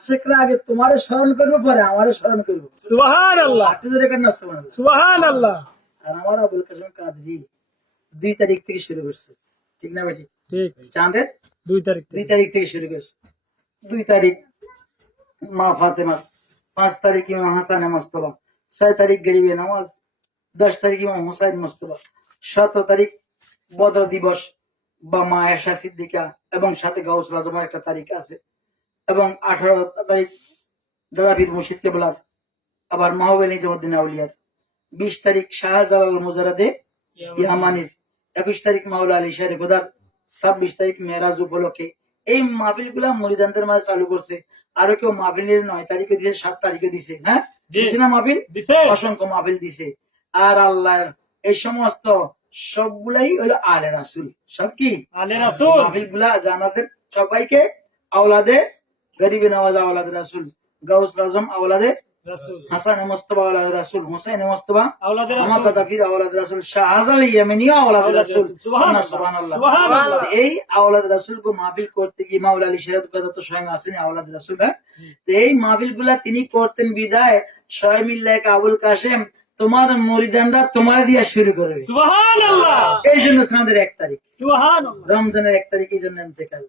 আশেকরা আগে তোমারে স্মরণ করবো, পরে আমারে স্মরণ করবো। সুবহানাল্লাহ, আপনি তো রেখেন না সুবহানাল্লাহ। সুবহানাল্লাহ। আর আমার আবুল কাসেম কাদরি 2 তারিখ থেকে শুরু করছে, ঠিক না ভাই? ঠিক, চাঁদের 2 তারিখ 2 তারিখ থেকে শুরু করছে। 2 তারিখ মা ফাতেমা, 5 তারিখ ইমাম হাসান মোস্তফা, 6 তারিখ গরিবে নামাজ, 10 তারিখ ইমাম হুসাইন মোস্তফা, 17 তারিখ বদর দিবস বা মা আয়েশা সিদ্দিকা, এবং সাথে গাউস রাজমার একটা তারিখ আছে, এবং 18 তারিখ দাদা পীর মুর্শিদ কেবলার, আবার মাহবুব নিজামুদ্দিন আউলিয়ার, 20 তারিখ শাহজালাল মুজারাদে ইয়ামানির, 21 তারিখ মাওলা আলী শাহ খোদার, 26 তারিখ মেরাজ উপলক্ষে এই মাহফিল গুলা মুরিদানদের মাঝে চালু করছে। আরো কেউ মাহফিলের 9 তারিখে দিছে, 7 তারিখে দিছে, হ্যাঁ দিছে না মাহফিল? অসংখ্য মাহফিল দিছে। আর আল্লাহর এই সমস্ত সবগুলাই হলো আলে রাসূল। সব কি আলে রাসূল। মাহফিল গুলা জান্নাতের সবাইকে আওলাদে গরিবে নওয়াজ আওলাদে রাসূল, গাউস আজম আওলাদে রাসূল, হাসান মুস্তাফা আওলাদে রাসূল, হুসাইন মুস্তাফা আওলাদে রাসূল, মোহাম্মদ আকির আওলাদে রাসূল, শাহজালাল ইয়ামানি আওলাদে রাসূল। সুবহানাল্লাহ, সুবহানাল্লাহ। এই আওলাদে রাসূল কো মাহফিল করতে গিয়ে মাওলা আলী শরীয়ত কথা তো স্বয়ং আসেন আওলাদে রাসূল। তো এই মাহফিল গুলা তিনি করতেন বিদায় সবাই মিলে এক আবুল কাসেম তোমার মুরিদানরা তোমার দিয়া শুরু করবে। সুবহানাল্লাহ। এই জন্য সাদের 1 তারিখ, সুবহানাল্লাহ, রমজানের 1 তারিখ এই জন্য ইন্তেকাল।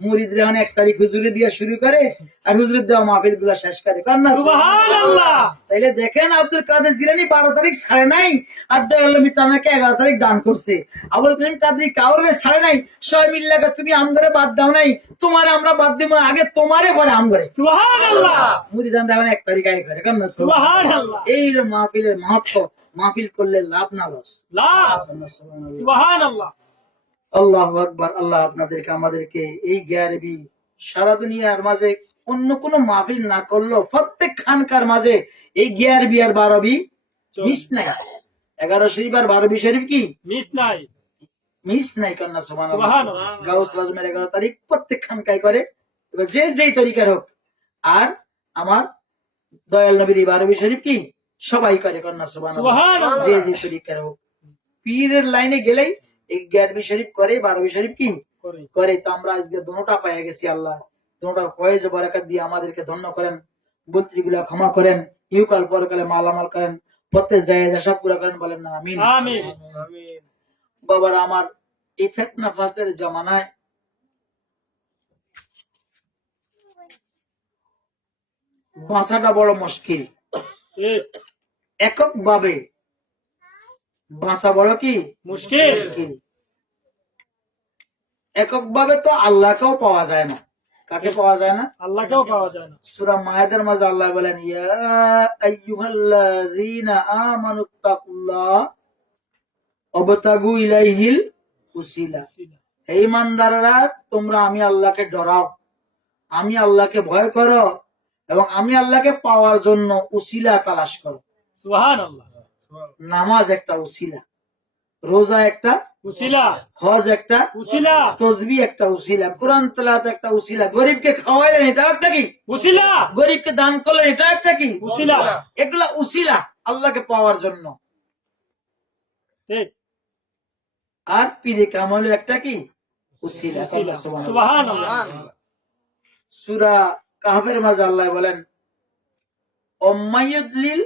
মুরিদরা 1 তারিখ হুজুরে দিয়া শুরু করে আর হুজুরের দেওয়া মাহফিল গুলা শেষ করে। সুবহানাল্লাহ। তাইলে দেখেন আব্দুল কাদের জিলানী 12 তারিখ ছাড়ে নাই, আর দয়াল মিতানাকে 11 তারিখ দান করছে। আবুল কাসেম কাদরি কাউরে ছাড়ে নাই, সবাই মিল্লা তুমি আমগরে বাদ দাও নাই, তোমারে আমরা বাদ দিব না, আগে তোমারে পরে আমগরে। সুবহানাল্লাহ। মুরিদান এখন 1 তারিখ আগে করে কেন? সুবহানাল্লাহ। এই হলো মাহফিলের মাহাত্ম। মাহফিল করলে লাভ না লস? লাভ। সুবহানাল্লাহ। আল্লাহু আকবার। আল্লাহ আপনাদেরকে আমাদেরকে এই গ্যারবি সারা দুনিয়ার মাঝে অন্য কোন মাহফিল না করলেও প্রত্যেক খানকার মাঝে এই গ্যারবি আর বারবি মিস নাই। 11 শরীফ আর 12 শরীফ কি মিস নাই? মিস নাই। কন্যা সুবহানাল্লাহ। সুবহানাল্লাহ। গাউস আজমের 11 তারিখ প্রত্যেক খানকায় করে, এবার যে যেই তরিকার হোক। আর আমার দয়াল নবীর 12 শরীফ কি সবাই করে। কন্যা সুবহানাল্লাহ। যে যে তরিকার হোক, পীরের লাইনে গেলেই এই 11 শরীফ করে, 12 শরীফ কি করে। তো আমরা আজকে দুটোটা পেয়ে গেছি। আল্লাহ দুটোটার ফয়েজ বরকত দিয়ে আমাদেরকে ধন্য করেন, বুদ্ধিগুলা ক্ষমা করেন, ইহকাল পরকালে মালামাল করেন, প্রত্যেক জায়েজ আশা পুরা করেন। বলেন না আমিন। আমিন। বাবারা আমার, এই ফিতনা ফাসাদের জামানায় বাঁচাটা বড় মুশকিল। একক ভাবে বাঁচা বড় কি মুশকিল। একক ভাবে তো আল্লাহকেও পাওয়া যায় না। কাকে পাওয়া যায় না? আল্লাহকেও পাওয়া যায় না। সূরা মায়েদার মাঝে আল্লাহ বলেন, ইয়া আইয়ুহাল্লাযীনা আমানুত্তাকুল্লাহ ওয়াবতাগু ইলাইহিল ওসিলা। হে ঈমানদাররা, তোমরা আমি আল্লাহকে ডরাও, আমি আল্লাহকে ভয় করো, এবং আমি আল্লাহকে পাওয়ার জন্য উসিলা তালাশ করো। সুবহানাল্লাহ। নামাজ একটা উসিলা, রোজা একটা উসিলা, হজ একটা উসিলা, তসবিহ একটা উসিলা, কোরআন তেলাওয়াত একটা উসিলা, গরিবকে খাওয়াইলেন এটা একটা কি উসিলা, গরিবকে দান করলেন এটা একটা কি উসিলা। এগুলা উসিলা আল্লাহকে পাওয়ার জন্য। ঠিক। আর পীরে কামাল একটা কি উসিলা। সুবহানাল্লাহ। সূরা কাহফের মাঝে আল্লাহ বলেন, ওমাইয়ুদলিল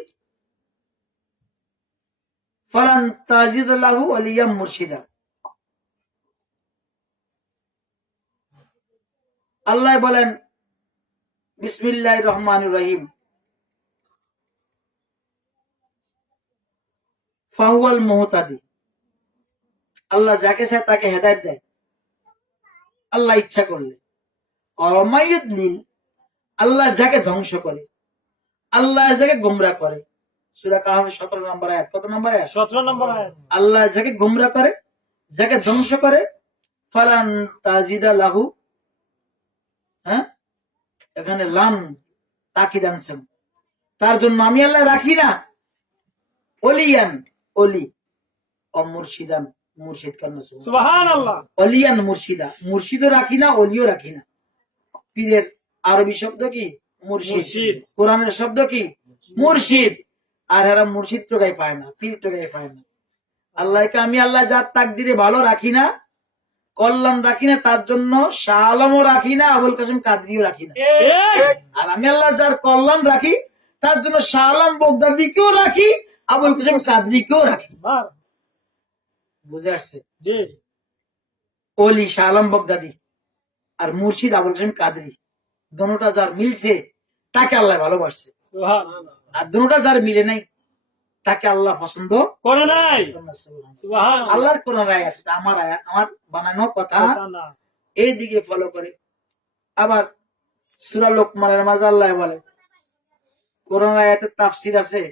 ফালান তাজিদ লাহু ওয়ালিয়াম মুরশিদা। আল্লাহ বলেন, বিসমিল্লাহির রহমানির রহিম, ফাহুয়াল মুহতাদি। আল্লাহ যাকে চায় তাকে হেদায়েত দেয়, আল্লাহ ইচ্ছা করলে। ওমাইয়ুদলিল, আল্লাহ যাকে ধ্বংস করে, আল্লাহ যাকে গোমরা করে। সূরা কাহফের 17 নম্বর আয়াত। কত নম্বর আয়াত? 17 নম্বর আয়াত। আল্লাহ যাকে গোমরা করে, যাকে ধ্বংস করে, ফালান তাজিদা লাহু, হ্যাঁ এখানে লাম তাকিদ আনছেন, তার জন্য আমি আল্লাহ রাখি না ওলিয়ান, ওলি, ও মুর্শিদান, মুর্শিদ। কান্না সুবহানাল্লাহ। ওলিয়ান মুর্শিদা, মুর্শিদও রাখি না, ওলিও রাখি না। পীরের আরবি শব্দ কি মুর্শিদ, কোরআনের শব্দ কি মুর্শিদ। আর এরা মুর্শিদ টোকাই পায় না, পীর টোকাই পায় না। আল্লাহকে আমি আল্লাহ যার তাকদিরে ভালো রাখি না, কল্যাণ রাখি না তার জন্য শাহ আলমও রাখি না, আবুল কাসেম কাদরিও রাখি না। ঠিক। আর আমি আল্লাহ যার কল্যাণ রাখি তার জন্য শাহ আলম বগদাদিকেও রাখি, আবুল কাসেম কাদরিকেও রাখি। সুবহান। বুঝে আসছে? জি। ওলি শাহ আলম বগদাদি আর মুর্শিদ আবুল কাসেম কাদরি, দুটোটা যার মিলছে তাকে আল্লাহ ভালোবাসছে, সুবহান। আর দুটোটা যার মিলে নাই তাকে আল্লাহ পছন্দ করে নাই। করে না। সুবহান। আল্লাহর কোন আয়াত, আমার আয়াত, আমার বানানো কথা কথা না। এই দিকে ফলো করে। আবার সূরা লোকমানের মাঝে আল্লাহ বলে কোরআন আয়াতের তাফসীর আছে,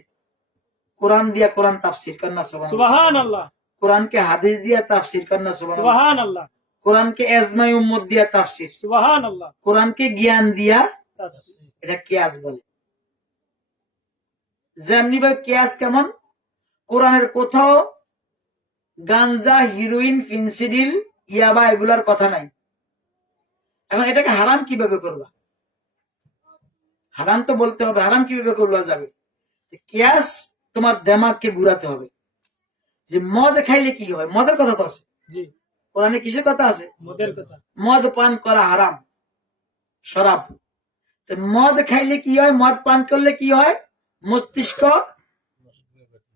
কোরআন দিয়া কোরআন তাফসীর করেন না সুবহানাল্লাহ। সুবহানাল্লাহ। কোরআনকে হাদিস দিয়া তাফসীর করেন না সুবহানাল্লাহ। সুবহানাল্লাহ। কোরআনকে এজমাই উম্মত দিয়া তাফসীর, সুবহানাল্লাহ। কোরআনকে জ্ঞান দিয়া, তাসবিহ। এটা কিয়াস বলে। যেমনি ভাবে কিয়াস কেমন, কোরআনের কোথাও গাঞ্জা, হিরোইন, ফেন্সিডিল, ইয়াবা এগুলার কথা নাই। এখন এটাকে হারাম কিভাবে করবা? হারাম তো বলতে হবে, হারাম কিভাবে করবা যাবে? কিয়াস তোমার দিমাগকে ঘুরাতে হবে। যে মদ খাইলে কি হয়, মদের কথা তো আছে জি। কোরআনে, কিসের কথা আছে? মদের কথা। মদ পান করা হারাম, শরাব। তো মদ খাইলে কি হয়, মদ পান করলে কি হয়? মস্তিষ্ক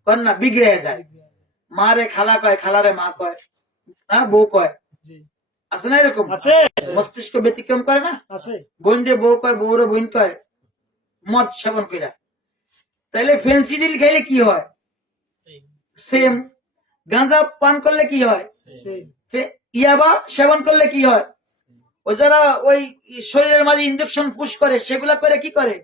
কন্যা বিগড়ে যায়। মারে খালা কয়, খালারে মা কয়, হ্যাঁ বউ কয়, জি। আছে না এরকম? আছে। মস্তিষ্ক ব্যতিক্রম করে না? আছে। বোন রে বউ কয়, বউরে বোন কয়, মদ সেবন কইরা। তাইলে ফেন্সিডিল খাইলে কি হয়? সেম। গাঁজা পান করলে কি হয়? সেই। ইয়াবা সেবন করলে কি হয়? ওই যারা ওই শরীরের মাঝে ইনজেকশন পুশ করে সেগুলা করে কি করে?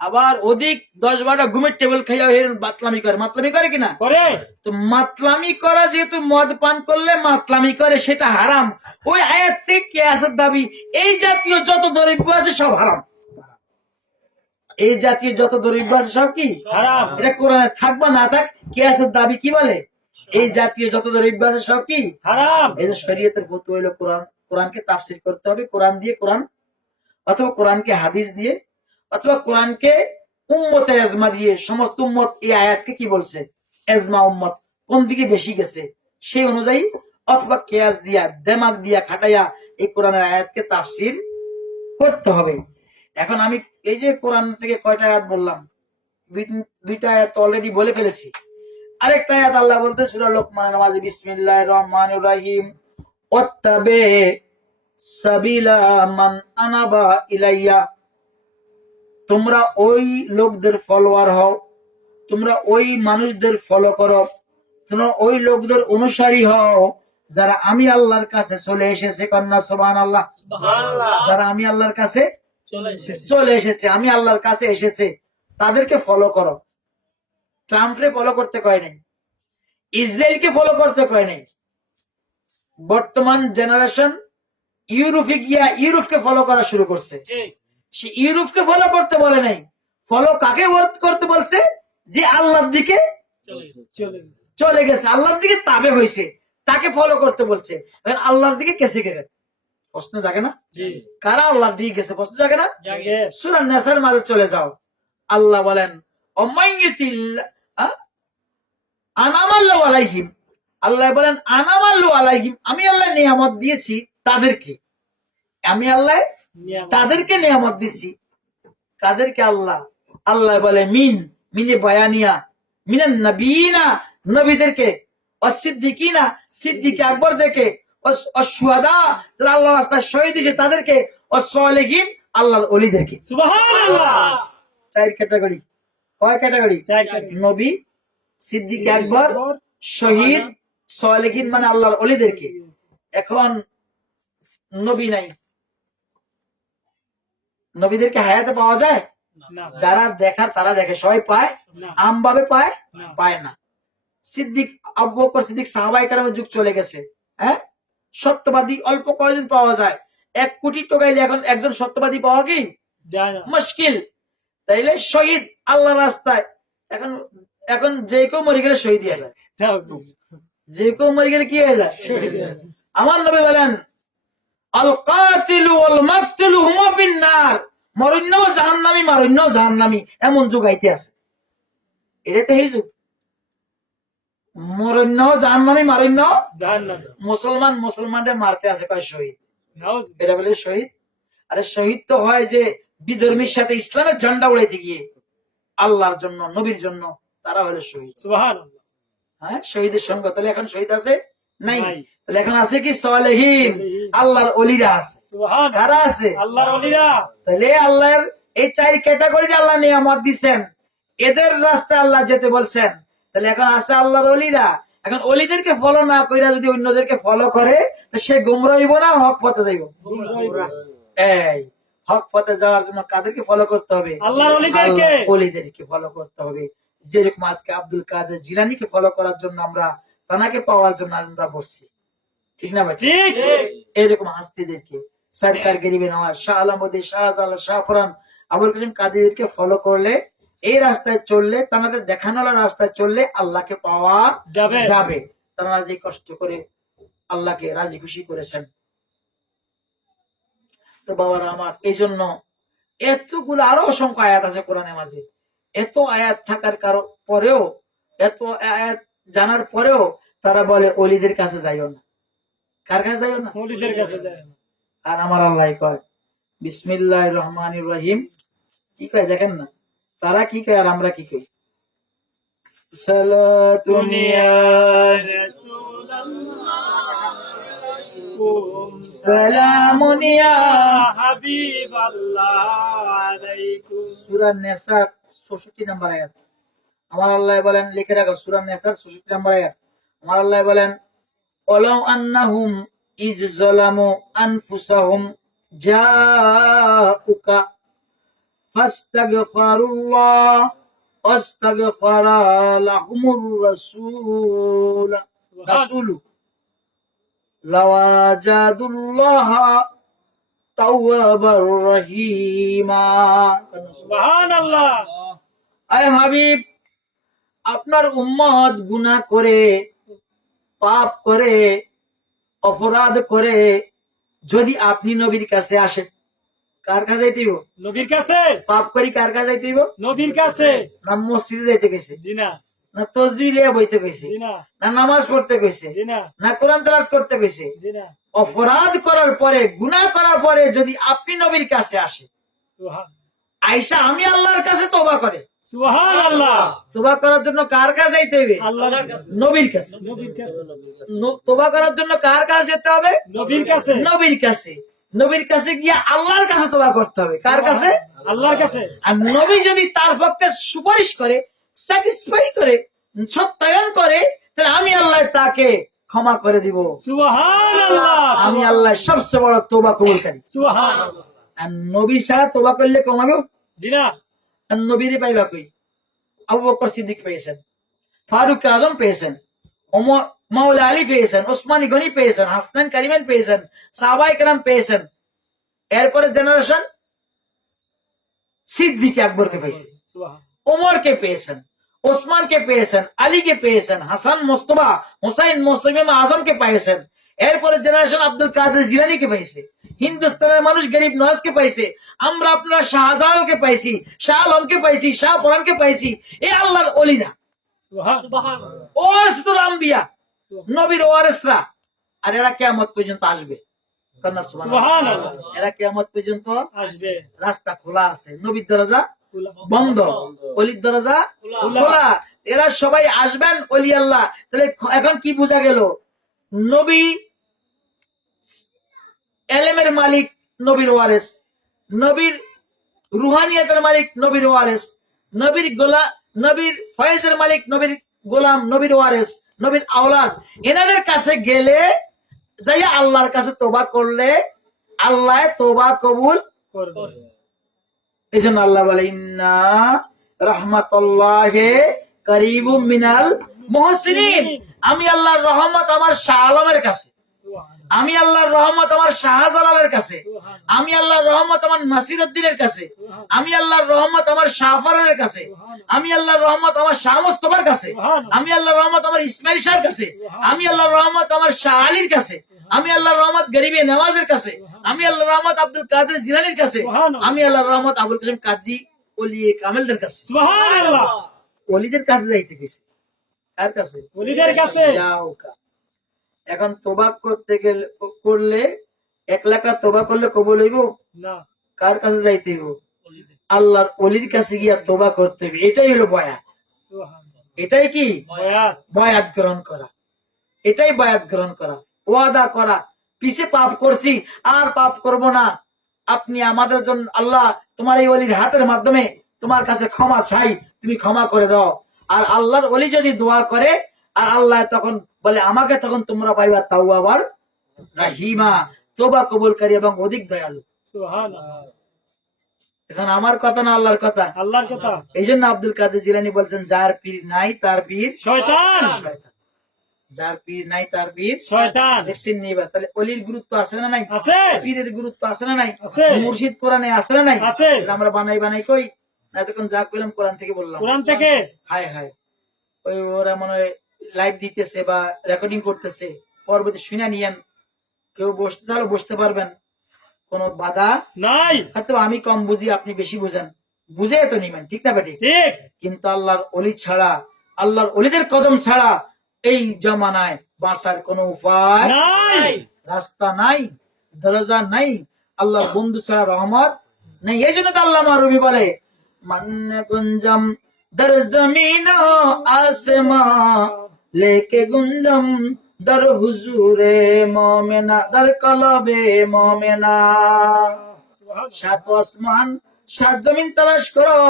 আবার অধিক 10-12টা ঘুমের টেবিল খাইয়া মাতলামি করে, মাতলামি করে কিনা? করে। তো মাতলামি করা, যেহেতু মদ পান করলে মাতলামি করে, সেটা হারাম। ওই আয়াত থেকে কিয়াসের দাবি এই জাতীয় যত দ্রব্য আছে সব হারাম। এই জাতীয় যত দ্রব্য আছে সব কি হারাম। এটা কোরআনে থাক বা না থাক, কিয়াসের দাবি কি বলে? এই জাতীয় যত দ্রব্য আছে সব কি হারাম। এই যে শরীয়তের ফতোয়া হইলো কোরআন, কোরআনকে তাফসীর করতে হবে, কোরআন দিয়ে কোরআন, অথবা কোরআনকে হাদিস দিয়ে, অথবা কোরআনকে উম্মতের এজমা দিয়ে। সমস্ত উম্মত এই আয়াতকে কি বলছে? এজমা উম্মত কোন দিকে বেশি গেছে সেই অনুযায়ী, অথবা কিয়াস দিয়া, দিমাগ দিয়া খাটাইয়া এই কোরআনের আয়াতকে তাফসীর করতে হবে। এখন আমি এই যে কোরআন থেকে কয়টা আয়াত বললাম, দুইটা আয়াত অলরেডি বলে ফেলেছি। আরেকটা আয়াত আল্লাহ বলতে সূরা লোকমানের মাঝে বিসমিল্লাহির রহমানির রহিম ওয়াত্তাবি সাবিলা মান আনাবা ইলাইয়া, তোমরা ওই লোকদের ফলোয়ার হও, তোমরা ওই মানুষদের ফলো করো, তোমরা ওই লোকদের অনুসারী হও যারা আমি আল্লাহর কাছে চলে এসেছে। কন্যা সুবহানাল্লাহ। সুবহানাল্লাহ। যারা আমি আল্লাহর কাছে চলে এসেছে। আমি আল্লাহর কাছে এসেছে তাদেরকে ফলো করো। ট্রাম্পকে ফলো করতে কয় নাই, ইসরায়েলকে ফলো করতে কয় নাই। বর্তমান জেনারেশন ইউরোপে গিয়া ইউরোপকে ফলো করা শুরু করছে। সে ইউরোপকে ফলো করতে বলে নাই, ফলো কাকে করতে বলছে? যে আল্লাহর দিকে চলে গেছে, আল্লাহর দিকে তাবে হয়েছে, তাকে ফলো করতে বলছে। আল্লাহর দিকে কেসে গেলে প্রশ্ন জাগে না? কারা আল্লাহর দিকে গেছে প্রশ্ন জাগে না? সূরা নেসার মাঝে চলে যাও, আল্লাহ বলেন আনামাল্লাহু আলাইহিম, আল্লাহ বলেন আনামাল্লাহু আলাইহিম, আমি আল্লাহ নিয়ামত দিয়েছি তাদেরকে, আমি আল্লাহ তাদেরকে নিয়ামত দিছি। কাদেরকে? আল্লাহ। আল্লাহ বলে মিনে বয়ানিয়া মিনান নবীনা, নবীদেরকে, অসিদ্দিকিনা, সিদ্দিক আকবরদেরকে, অশুহাদা যারা আল্লাহর রাস্তায় শহীদ হয়েছে তাদেরকে, অসলিহিন আল্লাহর ওলিদেরকে। সুবহানাল্লাহ। 4 ক্যাটাগরি। কয় ক্যাটাগরি? নবী, সিদ্দিক আকবর, শহীদ, সলিহিন মানে আল্লাহর ওলিদেরকে। এখন নবী নাই, নবীদেরকে হায়াতে পাওয়া যায়? যারা দেখার তারা দেখে, সবাই পায়, আমভাবে পায় পায় না। সিদ্দিক আবু বকর সিদ্দিক সাহাবায়ে কেরামের যুগ চলে গেছে। হ্যাঁ, সত্যবাদী অল্প কয়জন পাওয়া যায়। 1 কোটি টোকাইলে এখন একজন সত্যবাদী পাওয়া কি যায় না, মুশকিল। তাইলে শহীদ আল্লাহর রাস্তায়, এখন এখন যে কেউ মরে গেলে শহীদ হয়ে যায়, যে কেউ মরে গেলে কি হয়ে যায়? আমার নবী বলেন আল কাতিলু ওয়াল মাকতুলু হুমা ফিন্নার, মরণ্যও জাহান্নামী, মারণ্যও জাহান্নামী, এমন যুগ আইতে আছে। এটাই তো এই যুগ। মরণ্য জাহান্নামী মারণ্য জাহান্নাম। মুসলমান মুসলমানদের মারতে আছে কয় শহীদ, নাউজুবিল্লাহ। এটা বলে শহীদ। আরে শহীদ তো হয় যে বিধর্মীর সাথে ইসলামের ঝান্ডা উড়াইতে গিয়ে আল্লাহর জন্য নবীর জন্য, তারা হলো শহীদ। সুবহানাল্লাহ। হ্যাঁ, শহীদের সঙ্গ। তাহলে এখন শহীদ আছে নাই? নাই। তাহলে এখন আছে কি সালেহীন, আল্লাহর ওলিরা আছে। সুবহান। কারা আছে? আল্লাহর ওলিরা। তাহলে আল্লাহর এই 4 ক্যাটাগরির আল্লাহ নিয়ামত দিচ্ছেন, এদের রাস্তায় আল্লাহ যেতে বলছেন। তাহলে এখন আছে আল্লাহর ওলিরা। এখন ওলিদেরকে ফলো না কইরা যদি অন্যদেরকে ফলো করে, তো সে গুমরা হইব না হক পথে যাইব? এই হক পথে যাওয়ার জন্য কাদেরকে ফলো করতে হবে? আল্লাহর ওলিদেরকে। আল্লাহর ওলিদেরকে ফলো করতে হবে। যেরকম আজকে আব্দুল কাদের জিলানীকে ফলো করার জন্য আমরা, তানাকে পাওয়ার জন্য আমরা বসছি, ঠিক না ভাই? ঠিক। এরকম হাস্তিদেরকে, সরকার গরিবে নওয়াজ, শাহ আলমদি, শাহজালাল, শাহফরান, আবুল কাসিম কাদেরকে ফলো করলে, এই রাস্তায় চললে, তাদের দেখানো রাস্তায় চললে আল্লাহকে পাওয়া যাবে। যাবে। তারা যে কষ্ট করে আল্লাহকে রাজি খুশি করেছেন। তো বাবারা আমার, এই জন্য এতগুলো আরো অসংখ্য আয়াত আছে কোরআনের মাঝে। এত আয়াত থাকার পরেও, এত আয়াত জানার পরেও তারা বলে ওলিদের কাছে যাইও না। কার কাছে যাইও না? ওলিদের কাছে যায়। আর আমার আল্লাহ কয় বিসমিল্লাহির রহমানির রহিম, কি কয় দেখেন না? তারা কি কয় আর আমরা কি কই? সালাতুন ইয়া রাসূলুল্লাহ, সালামুন ইয়া হাবিবাল্লাহ আলাইকুম। সূরা নিসা ৬৪ নম্বর আয়াত। আমার আল্লাহ বলেন, লিখে রাখো, সূরা নিসা ৬৪ নম্বর আয়াত। আমার আল্লাহ বলেন, ওয়ালাউ আন্নাহুম ইজ যালামু আনফুসাহুম জাউকা ফাস্তাগফিরুল্লাহ ওয়াস্তাগফারা লাহুমুর রাসূল লাওয়াজাদুল্লাহা তাওয়াবার রহিমা। সুবহানাল্লাহ। আয় হাবিব, আপনার উম্মত গুনাহ করে, পাপ করে, অপরাধ করে যদি আপনি নবীর কাছে আসেন, কার কাছে যাইতে হইব? নবীর কাছে। পাপ করি কার কাছে যাইতে হইব? নবীর কাছে। না মসজিদে যাইতে কইছে, জি না। না তসবিহ লিয়ে বইতে কইছে, জি না। না নামাজ পড়তে কইছে, জি না। না কোরআন তেলাওয়াত করতে কইছে? জি না। অপরাধ করার পরে, গুনাহ করার পরে যদি আপনি নবীর কাছে আসে, সুবহান। আয়েশা আমি আল্লাহর কাছে তওবা করে, সুবহানাল্লাহ। তওবা করার জন্য কার কাছে যাইতে হবে? আল্লাহর কাছে। নবীর কাছে। নবীর কাছে। তওবা করার জন্য কার কাছে যেতে হবে? নবীর কাছে। নবীর কাছে। নবীর কাছে গিয়ে আল্লাহর কাছে তওবা করতে হবে। কার কাছে? আল্লাহর কাছে। আর নবী যদি তার পক্ষে সুপারিশ করে, স্যাটিসফাই করে, সত্যায়ন করে, তাহলে আমি আল্লাহ তাকে ক্ষমা করে দিব। সুবহানাল্লাহ। আমি আল্লাহ সবচেয়ে বড় তওবা কবুলকারী। সুবহানাল্লাহ। আর নবী ছাড়া তওবা করলে কমাবে? জি না। আর নবীরে পাইবা কই? আবু বকর সিদ্দিক পেয়েছেন, ফারুক আজম পেয়েছেন, ওমর, মাওলা আলী পেয়েছেন, ওসমানী গনি পেয়েছেন, হাসনান কারিমান পেয়েছেন, সাহাবায়ে কেরাম পেয়েছেন। এরপরে জেনারেশন সিদ্দিক আকবরকে পেয়েছে, সুবহানাল্লাহ। ওমরকে পেয়েছেন, ওসমানকে পেয়েছেন, আলীকে পেয়েছেন, হাসান মোস্তফা, হুসাইন মোস্তফা আজমকে পেয়েছেন। এরপরে জেনারেশন আব্দুল কাদের জিলানীকে পাইছে, হিন্দুস্তানের মানুষ গরিব নওয়াজকে পাইছে, আমরা আপনারা শাহজালালকে পাইছি, শাহ আলমকে পাইছি, শাহ পরানকে পাইছি। এ আল্লাহর ওলিরা, সুবহানাল্লাহ। ওয়ারিসুল আম্বিয়া, নবীর ওয়ারিসরা। আর এরা কিয়ামত পর্যন্ত আসবে। কন্যা সুবহানাল্লাহ। এরা কিয়ামত পর্যন্ত আসবে। রাস্তা খোলা আছে, নবীর দরজা বন্ধ, অলির দরজা খোলা। এরা সবাই আসবেন অলি আল্লাহ। তাহলে এখন কি বোঝা গেল? নবী এলেমের মালিক, নবীর ওয়ারিস, নবীর রুহানিয়াতের মালিক, নবীর ওয়ারিস, নবীর ফয়েজের মালিক, নবীর গোলাম, নবীর ওয়ারিস, নবীর আওলাদ। এনাদের কাছে গেলে, যাইয়া আল্লাহর কাছে তওবা করলে আল্লাহ তওবা কবুল করবে। এই জন্য আল্লাহ বলে, ইন্না রাহমাতুল্লাহি কারীবুম মিনাল মুহসিনিন। আমি আল্লাহর রহমত আমার শাহ আলমের কাছে, আমি আল্লাহর রহমত আমার শাহজালালের কাছে, আমি আল্লাহর রহমত আমার নাসিরউদ্দিনের কাছে, আমি আল্লাহর রহমত আমার শাহফরানের কাছে, আমি আল্লাহর রহমত আমার শাহ মুস্তাফার কাছে, আমি আল্লাহর রহমত আমার ইসমাইল শাহর কাছে, আমি আল্লাহর রহমত আমার শাহ আলীর কাছে, আমি আল্লাহর রহমত গরিবে নওয়াজের কাছে, আমি আল্লাহর রহমত আব্দুল কাদের জিলানীর কাছে, আমি আল্লাহর রহমত আবুল কাসিম কাদরি ওলি কামেলদের কাছে। সুবহানাল্লাহ। ওলিদের কাছে যাইতে গেছে। কার কাছে? ওলিদের কাছে। যাও কা। এখন তোবা করতে গেলে করলে 1 লাখ তোবা করলে কবুল হইব? না। কার কাছে যাইতে হইব? আল্লাহর ওলির কাছে গিয়া তোবা করতে হবে। এটাই হলো বয়াত। সুবহানাল্লাহ। এটাই কি? বয়াত। বয়াত গ্রহণ করা। এটাই বয়াত গ্রহণ করা, ওয়াদা করা। পিছে পাপ করছি, আর পাপ করব না। আপনি আমাদের জন্য, আল্লাহ তোমার এই ওলির হাতের মাধ্যমে তোমার কাছে ক্ষমা চাই, তুমি ক্ষমা করে দাও। আর আল্লাহর ওলি যদি দোয়া করে, আর আল্লাহ তখন বলে আমাকে, তখন তোমরা পাইবা তাওয়াবার রাহিমা, তোবা কবুলকারী এবং অধিক দয়ালু। সুবহানাল্লাহ। এখন আমার কথা না আল্লাহর কথা? আল্লাহর কথা। এই জন্য আব্দুল কাদের জিলানী বলছেন, যার পীর নাই তার পীর শয়তান। শয়তান। যার পীর নাই তার পীর শয়তান। দেখছেন নি? এবার তাহলে অলির গুরুত্ব আছে না নাই? আছে। পীরের গুরুত্ব আছে না নাই? আছে। মুর্শিদ কোরআনে আছে না নাই? আছে। তাহলে আমরা বানাই বানাই কই না, এতক্ষণ যা কইলাম কোরআন থেকে বললাম। কোরআন থেকে। হায় হায়, ওই ওরা মনে হয় লাইভ দিতেছে বা রেকর্ডিং করতেছে, পরবর্তী শুনে নিয়েন। কেউ বসতে চাইলে বসতে পারবেন, কোনো বাধা নাই। হয়তো আমি কম বুঝি, আপনি বেশি বুঝেন, বুঝে তো নিবেন, ঠিক না বেটি? ঠিক। কিন্তু আল্লাহর অলি ছাড়া, আল্লাহর অলিদের কদম ছাড়া এই জমানায় বাঁচার কোনো উপায় নাই। রাস্তা নাই, দরজা নাই। আল্লাহর বন্ধু ছাড়া রহমত নেই। এই জন্য তো আল্লাহ রবি বলে, মান্নে গুঞ্জম দর জমিন আসমা লেকে গুঞ্জম দর হুজুরে মোমেনা দর কলবে মোমেনা। সাত আসমান 7 জমিন তালাশ করো,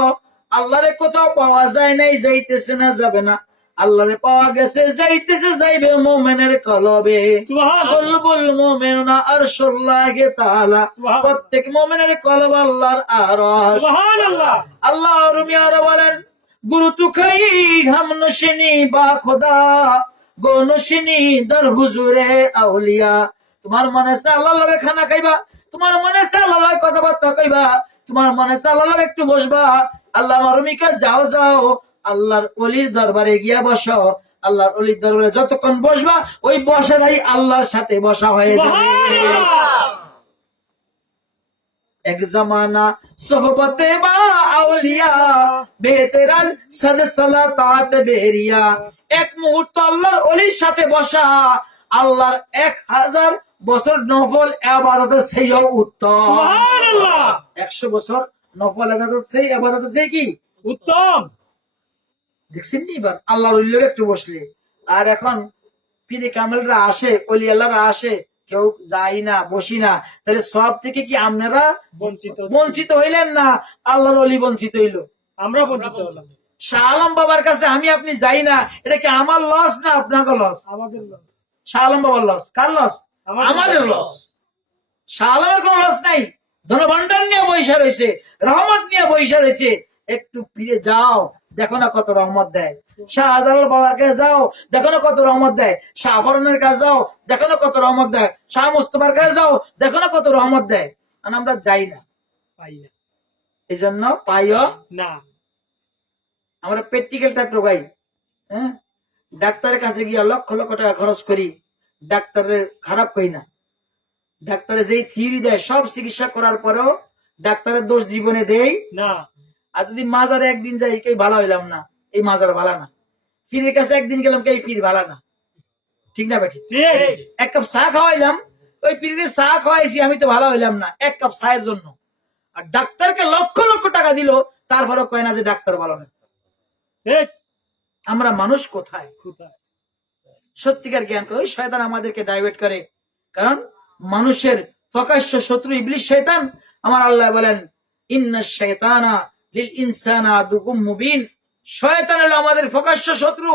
আল্লাহরে কোথাও পাওয়া যায় নাই, যাইতেছে না, যাবে না। আল্লাহরে পাওয়া গেছে, যাইতেছে, যাইবে মুমিনের কলবে। সুবহানাল্লাহ। বুলবুল মুমিনুনা আরশুল্লাহি তাআলা। সুবহানাল্লাহ। প্রত্যেক মুমিনের কলব আল্লাহর আরশ। সুবহানাল্লাহ। আল্লাহ রুমি আর বলেন, গুরু তুখাই হাম নশিনী বা খোদা গো নশিনী দর হুজুরে আউলিয়া। তোমার মনে আছে আল্লাহর লগে খানা খাইবা, তোমার মনে আছে আল্লাহর লগে কথাবার্তা কইবা, তোমার মনে আছে আল্লাহর লগে একটু বসবা, আল্লাহ রুমিকা যাও যাও আল্লাহর ওলির দরবারে গিয়া বসো। আল্লাহর ওলির দরবারে যতক্ষণ বসবা, ওই বসাটাই আল্লাহর সাথে বসা হয়ে যাবে। সুবহানাল্লাহ। এক জমানা সোহবতে বা আউলিয়া বেহতেরাল সদ সালাত বেরিয়া। এক মুহূর্ত আল্লাহর ওলির সাথে বসা আল্লাহর 1000 বছর নফল ইবাদতের চেয়েও উত্তম। সুবহানাল্লাহ। 100 বছর নফল ইবাদতের চেয়ে ইবাদতের চেয়ে কি উত্তম। দেখছেন নি? এবার আল্লাহর ওলির লগে একটু বসলে। আর এখন পীরে কামেলরা আসে, ওলি আল্লাহরা আসে, কেউ যাই না, বসি না, তাহলে সব থেকে কি আপনারা বঞ্চিত। বঞ্চিত হইলেন না আল্লাহর ওলি বঞ্চিত হইল? আমরা বঞ্চিত হলাম। শাহ আলম বাবার কাছে আমি আপনি যাই না, এটা কি আমার লস না আপনাকে লস? আমাদের লস। শাহ আলম বাবার লস। কার লস? আমাদের লস। শাহ আলমের কোন লস নাই, ধনভাণ্ডার নিয়ে বৈশা রয়েছে, রহমত নিয়ে বৈশা রয়েছে। একটু ফিরে যাও, দেখো না কত রহমত দেয়। শাহজালাল বাবার কাছে যাও, দেখো না কত রহমত দেয়। শাহ আফরনের কাছে যাও, দেখো না কত রহমত দেয়। শাহ মুস্তফার কাছে যাও, দেখো না কত রহমত দেয়। আর আমরা যাই না, পাই না। এই জন্য পাইও না। আমরা প্র্যাকটিক্যালটা টোকাই। হ্যাঁ, ডাক্তারের কাছে গিয়া লক্ষ লক্ষ টাকা খরচ করি, ডাক্তারের খারাপ কই না। ডাক্তারে যেই থিওরি দেয়, সব চিকিৎসা করার পরেও ডাক্তারের দোষ জীবনে দেই না। আর যদি মাজারে একদিন যাই, কে ভালো হইলাম না, এই মাজার ভালো না। পীরের কাছে একদিন গেলাম, কে পীর ভালো না, ঠিক না বেঠি? ঠিক। এক কাপ চা খাওয়াইলাম, ওই পীরের চা খাওয়াইছি, আমি তো ভালো হইলাম না এক কাপ চায়ের জন্য। আর ডাক্তারকে লক্ষ লক্ষ টাকা দিল, তারপরেও কয় না যে ডাক্তার ভালো না। ঠিক। আমরা মানুষ কোথায়? কোথায়? সত্যিকার জ্ঞান করে, ওই শয়তান আমাদেরকে ডাইভার্ট করে। কারণ মানুষের প্রকাশ্য শত্রু ইবলিস শয়তান। আমার আল্লাহ বলেন, ইন্নাশ শাইতানা লিল ইনসানা আদুকুম মুবিন। শয়তান হলো আমাদের প্রকাশ্য শত্রু,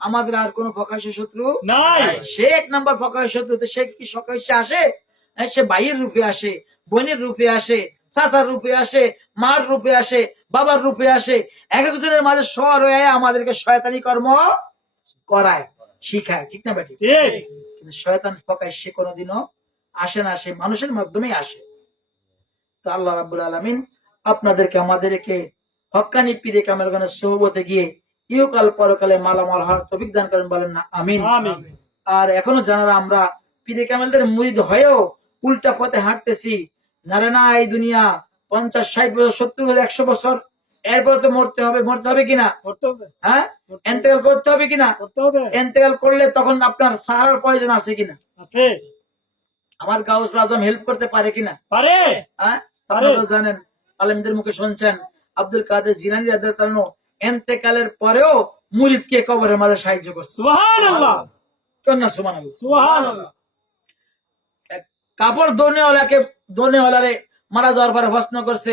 আমাদের আর কোনো প্রকাশ্য শত্রু নাই। সে 1 নম্বর প্রকাশ্য শত্রু। তো সে কি প্রকাশ্যে আসে? সে ভাইয়ের রূপে আসে, বোনের রূপে আসে, চাচার রূপে আসে, মার রূপে আসে, বাবার রূপে আসে। এক একজনের মাঝে স্বর হয়ে আমাদেরকে শয়তানি কর্ম করায়, শিখায়, ঠিক না বেটি? ঠিক। কিন্তু শয়তান প্রকাশ্যে কোনোদিনও আসে না, সে মানুষের মাধ্যমেই আসে। তো আল্লাহ রাব্বুল আলামিন আপনাদেরকে আমাদেরকে হক্কানি পীরে কামেলগণের সোহবতে গিয়ে ইহকাল পরকালে মালামাল হওয়ার তৌফিক দান করেন, বলেন না আমিন। আমিন। আর এখনো যারা আমরা পীরে কামেলদের মুরিদ হয়েও উল্টা পথে হাঁটতেছি, নারে না এই দুনিয়া 50, 60 বছর, 70 বছর, 100 বছর এরপর তো মরতে হবে কিনা? করতে হবে, হ্যাঁ, এন্তেকাল করতে হবে কিনা? করতে হবে। এন্তেকাল করলে তখন আপনার সাহারার প্রয়োজন আছে কিনা? আছে, আমার গাউসুল আজম হেল্প করতে পারে কিনা? পারে। হ্যাঁ, পারে। আপনারা তো জানেন, আলেমদের মুখে শুনছেন, আব্দুল কাদের জিলানী রাদিয়াল্লাহু আনহু এন্তেকালের পরেও মুরিদকে কবরের মাঝে সাহায্য করছে। সুবহানাল্লাহ, কন্যা সুবহানাল্লাহ। সুবহানাল্লাহ। এক কাপড় দোনেওয়ালারে মারা যাওয়ার পরে প্রশ্ন করছে,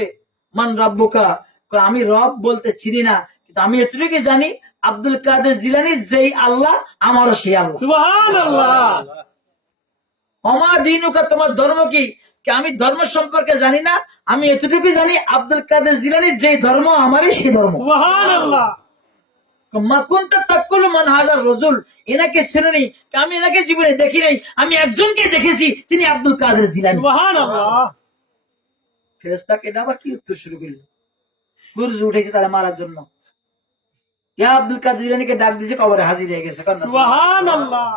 মান রাব্বুকা? কয়, আমি রব বলতে চিনি না, কিন্তু আমি এতটুকু জানি আব্দুল কাদের জিলানী যেই আল্লাহ, আমারও সেই আল্লাহ। সুবহানাল্লাহ। অমা দিনুকা, তোমার ধর্ম কি? কি আমি ধর্ম সম্পর্কে জানি না, আমি এতটুকু জানি আব্দুল কাদের জিলানী যেই ধর্ম, আমারই সেই ধর্ম। সুবহানাল্লাহ। মাকুনটা তাকুল মান হাজার রসুল, এনাকে চেনেনি? আমি এনাকে জীবনে দেখি নাই, আমি একজনকে দেখেছি, তিনি আব্দুল কাদের জিলানী। সুবহানাল্লাহ। ফেরেশতাকে এটা আবার কি উত্তর শুরু করল? সূর্য উঠেছে তারা মারার জন্য, ইয়া আব্দুল কাদের জিলানীকে ডাক দিয়েছে, কবরে হাজির হয়ে গেছে। সুবহানাল্লাহ।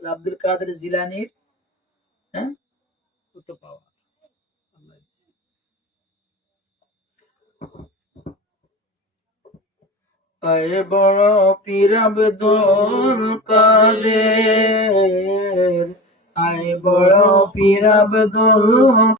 আব্দুল কাদের জিলানীর হ্যাঁ কত পাওয়া। আয়ে বড় পীর আব্দুল কাদের, আয়ে বড় পীর আব্দুল